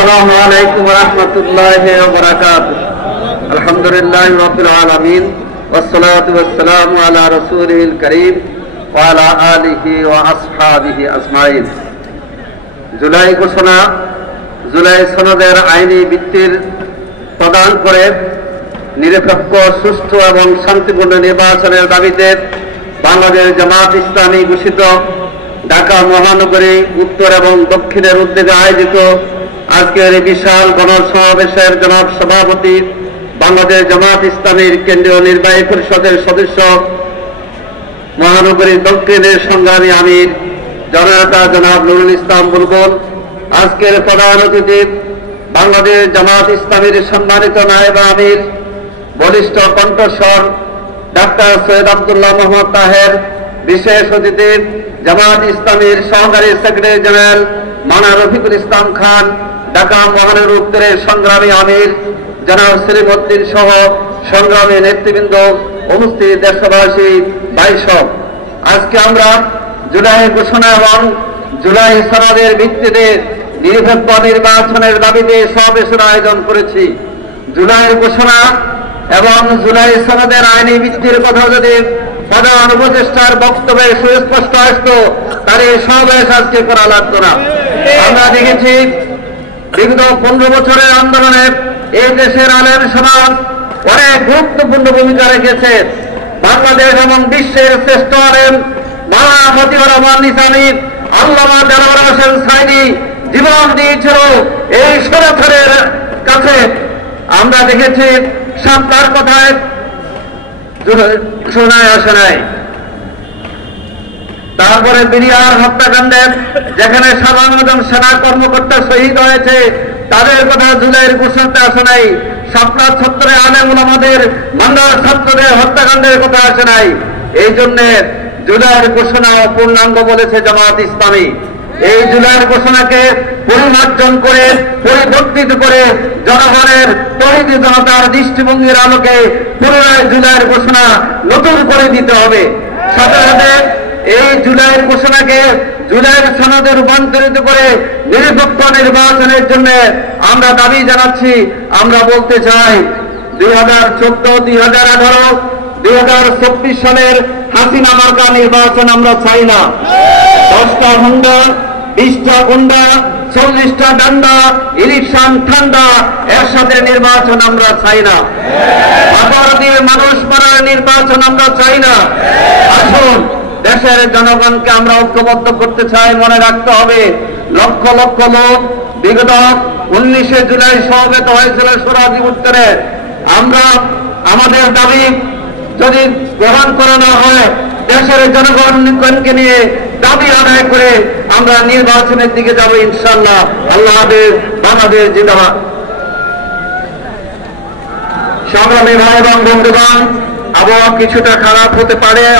আসসালামু আলাইকুম ওয়া রাহমাতুল্লাহি ওয়া বারাকাতুহু। আলহামদুলিল্লাহি রাব্বিল আলামিন ওয়াসসালাতু ওয়াসসালামু আলা রাসূলিল কারীম ওয়া আলা আলিহি ওয়া আসহাবিহি আজমাইন। জুলাই ঘোষণা, জুলাই সনদের আইনি ভিত্তির প্রদান করে নিরপেক্ষ, সুষ্ঠু এবং শান্তিপূর্ণ নির্বাচনের দাবিতে বাংলাদেশ জামাত ইসলামী ঘোষিত ঢাকা মহানগরী উত্তর এবং দক্ষিণের উদ্যোগে আয়োজিত আজকের এই বিশাল গণসমাবেশের জনাব সভাপতি, বাংলাদেশ জামাত ইসলামীর কেন্দ্রীয় নির্বাহী পরিষদের সদস্য, মহানগরী দক্ষিণের সংগ্রামী আমির জননেতা জনাব নুরুল ইসলাম বুলবুল, আজকের প্রধান অতিথি বাংলাদেশ জামাত ইসলামীর সম্মানিত নায়েব আমির, বলিষ্ঠ কণ্ঠস্বর ডাক্তার সৈয়দ আব্দুল্লাহ মোহাম্মদ তাহের, বিশেষ অতিথি জামাত ইসলামীর সহকারী সেক্রেটারি জেনারেল মানা রফিকুল ইসলাম খান, ঢাকা মহানগর উত্তরের সংগ্রামী আমির জনাব সেলিমউদ্দিন সহ সংগ্রামী নেতৃবৃন্দ, উপস্থিত দেশবাসী ভাইসব, আজকে আমরা জুলাই ঘোষণা এবং জুলাই সনদের ভিত্তিতে নিরপেক্ষ নির্বাচনের দাবিতে সমাবেশের আয়োজন করেছি। জুলাই ঘোষণা এবং জুলাই সনদের আইনি ভিত্তির কথা যদি প্রধান উপদেষ্টার বক্তব্যে সুস্পষ্ট আসতো, তার এই সমাবেশ আজকে করা লাগতো না। আমরা দেখেছি বিগত 15 বছরের আন্দোলনে এই দেশের আলেম সমাজ অনেক গুরুত্বপূর্ণ ভূমিকা রেখেছে। বাংলাদেশ এবং বিশ্বের শ্রেষ্ঠ আলেম মাওলানা মতিউর রহমান নিজামী, আল্লামা দেলোয়ার হোসেন সাঈদী জীবন দিয়েছিল এই স্বৈরাচারের কাছে। আমরা দেখেছি তার কথায় শোনায় আসে নাই। তারপরে বিরিয়ার হত্যাকাণ্ডে যেখানে সাধারণ সেনা কর্মকর্তা শহীদ হয়েছে, তাদের কথা জুলাইয়ের ঘোষণাতে আসে নাই। শাপলা ছাত্রে আলেম ওলামাদের, মান্দার ছাত্রদের হত্যাকাণ্ডের কথা আসে নাই। এই জন্য জুলাইয়ের ঘোষণা পূর্ণাঙ্গ বলেছে জামাত ইসলামী। এই জুলাইয়ের ঘোষণাকে পরিমার্জন করে, পরিবর্তিত করে জনগণের তৌহিদি জনতার দৃষ্টিভঙ্গির আলোকে পুনরায় জুলাইয়ের ঘোষণা নতুন করে দিতে হবে। সাথে সাথে এই জুলাইয়ের ঘোষণাকে জুলাইয়ের সনদে রূপান্তরিত করে নিরপেক্ষ নির্বাচনের জন্য আমরা দাবি জানাচ্ছি। আমরা বলতে চাই 2014, 2018, 2024 সালের হাসিনা মার্কা নির্বাচন আমরা চাই না। 10টা হুন্ডা, 20টা গুন্ডা, 40টা ডান্ডা, ইলেকশন ঠান্ডা, এর সাথে নির্বাচন আমরা চাই না। আবার দিয়ে মানুষ মারার নির্বাচন আমরা চাই না। আসুন, দেশের জনগণকে আমরা ঐক্যবদ্ধ করতে চাই। মনে রাখতে হবে, লক্ষ লক্ষ লোক বিগত 19শে জুলাই সমবেত হয়েছিল সোহরাওয়ার্দী উত্তরে। আমরা আমাদের দাবি যদি গ্রহণ করা না হয়, দেশের জনগণকে নিয়ে দাবি আদায় করে আমরা নির্বাচনের দিকে যাব ইনশাআল্লাহ। আল্লাহ হাফেজ। বাংলাদেশ জিন্দাবাদ। সংগ্রামী ভাই এবং বন্ধুগণ, আবহাওয়া কিছুটা খারাপ হতে পারে।